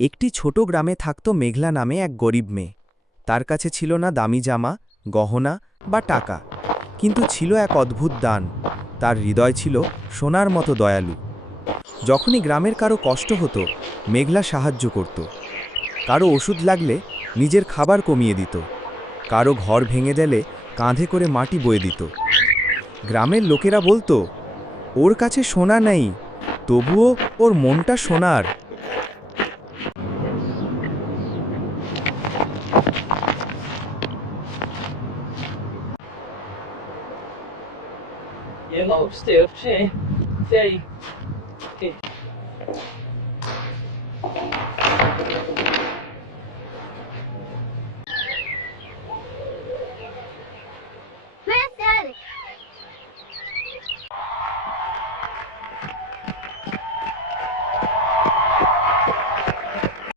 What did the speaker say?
একটি ছোট গ্রামে থাকত মেঘলা নামে এক গরিব মেয়ে। তার কাছে ছিল না দামি জামা, গহনা বা টাকা, কিন্তু ছিল এক অদ্ভুত দান। তার হৃদয় ছিল সোনার মতো দয়ালু। যখনই গ্রামের কারো কষ্ট হতো, মেঘলা সাহায্য করত। কারো ওষুধ লাগলে নিজের খাবার কমিয়ে দিত, কারো ঘর ভেঙে দিলে কাঁধে করে মাটি বয়ে দিত। গ্রামের লোকেরা বলতো, ওর কাছে সোনা নেই, তবুও ওর মনটা সোনার। Je loopt stil, zie. Zie.